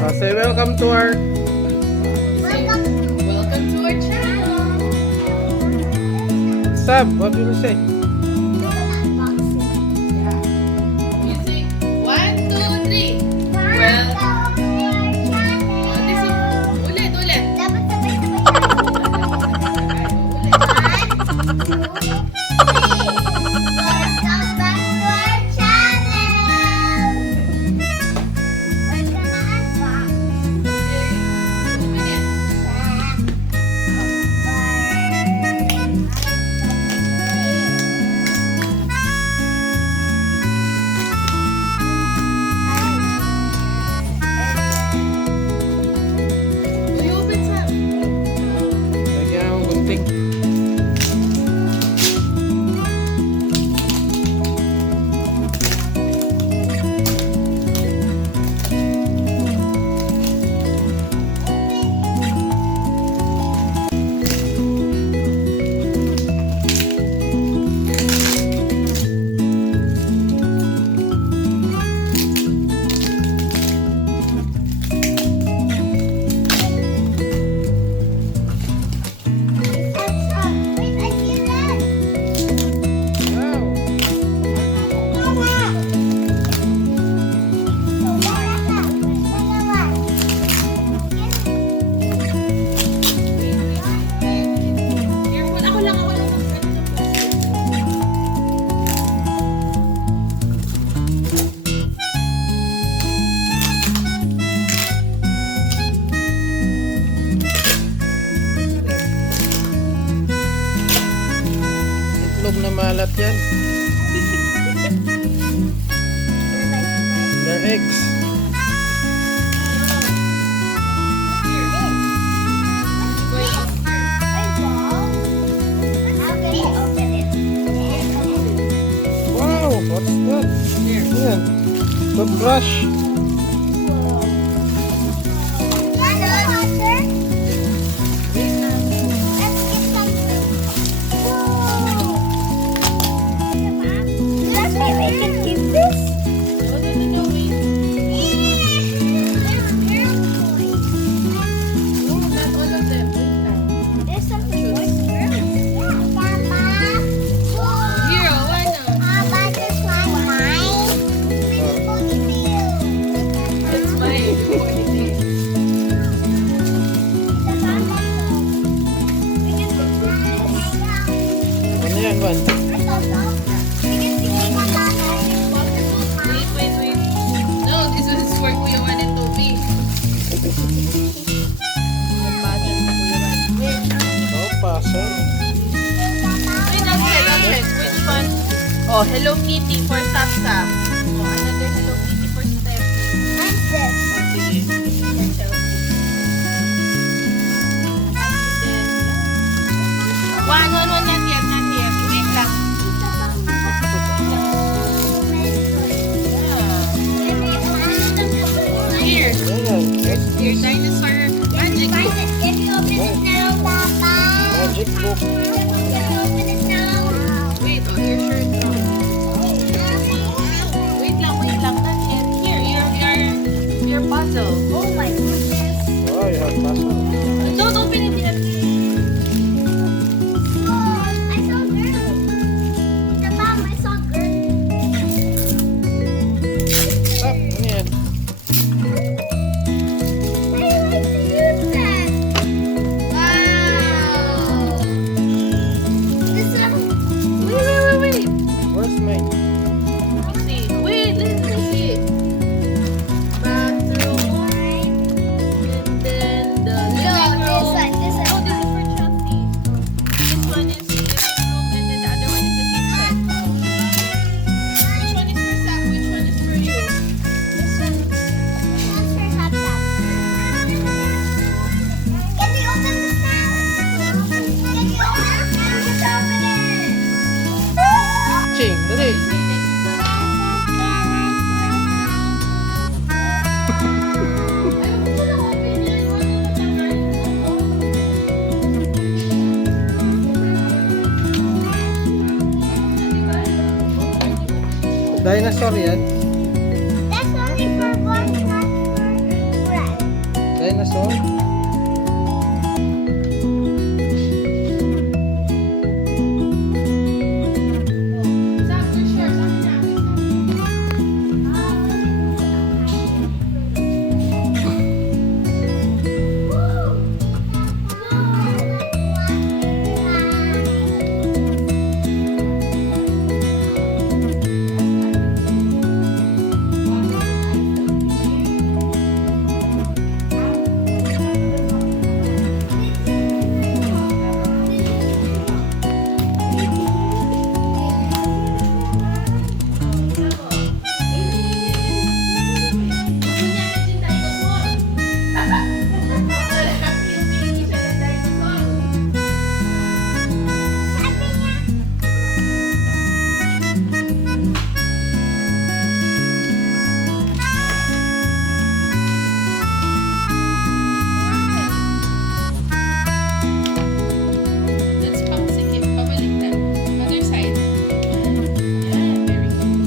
Say welcome to our Welcome to our channel. Sab. What do you say? Music. 1, 2, 3. Well, this is ulit. Ulit. Will you open some? Lagyan akong gunting. Wow. Careful. Ako lang. Itlog na malat yan. They're eggs. Wow, what's that? Yan. Toothbrush. No, wait. Not all of them. Zero. It's mine. Ano yan, Juan? Wait. No, this is for Kuya Juan and Toby. Oh, paso. Wait, that's it. Which one? Oh, Hello Kitty for Sapsap. Oh, another Hello Kitty for Steph. One, not yet. Wait lang. Here, Ayan. your dinosaur magic book. Magic book. Wait, oh, your shirt wrong. Wait lang, not yet. Here, your puzzle. Oh, you have paso. Don't open it yet. Stop. Ano yan? Wow! Wait. Where's mine? Let's see. Wait, let's see. Bathroom. And then the living room. Oh, this is for Chelsea. This one is the living room, and then the other one is the kitchen. Which one is for Sam? Which one is for you? This one. Ching, dali. Dinosaur yan. That's only for boys, not for friends. Dinosaur. Let's pang sige, pabaliktad. Other side. Yan, very good.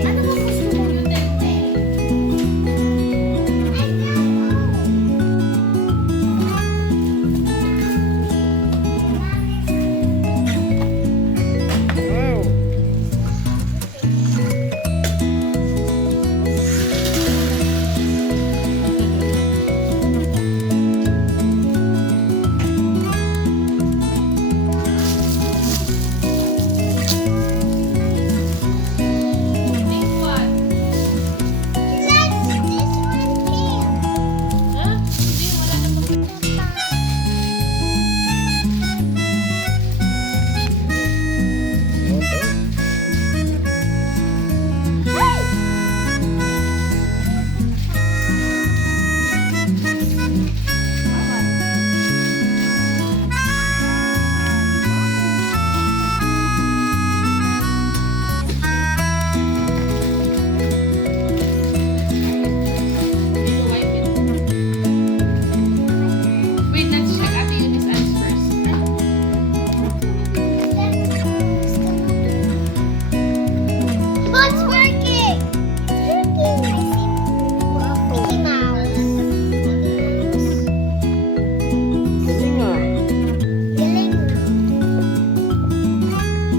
Ano ba gusto mo yung tente? Wow. Think what? Ha? Hindi, wala namang Okay. Did you wipe it? Wait, let's check Ate Eunice eyes first. Oh, it's working! It's working! I see Mickey Mouse. Galing ah. Galing.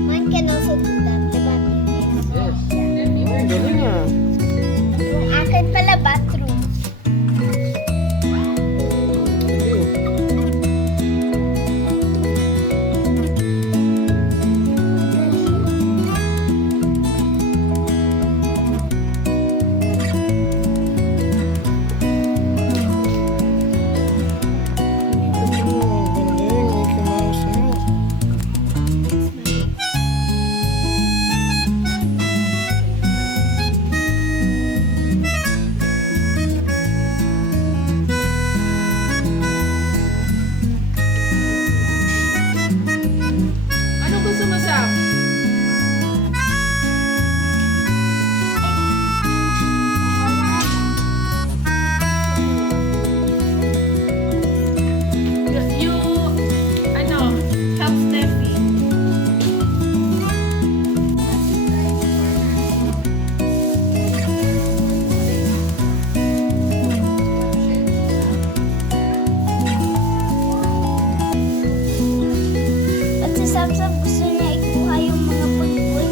One can also do that, diba? Yes. Oh, galing ah. Yung akin pala bathroom. Sige. Oh, galing. Mickey Mouse mo. Ano gusto mo, Sam? You, ano, help Steffi. At si Samsam gusto niya ikuha yung mga pagbuhay.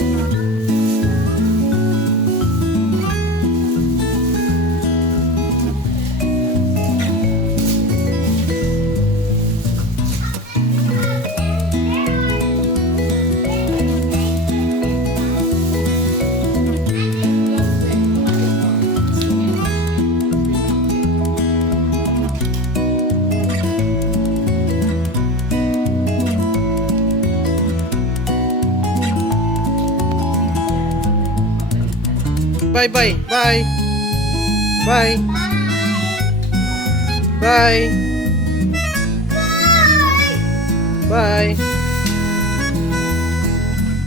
Bye bye. Bye. Bye. Bye. Bye.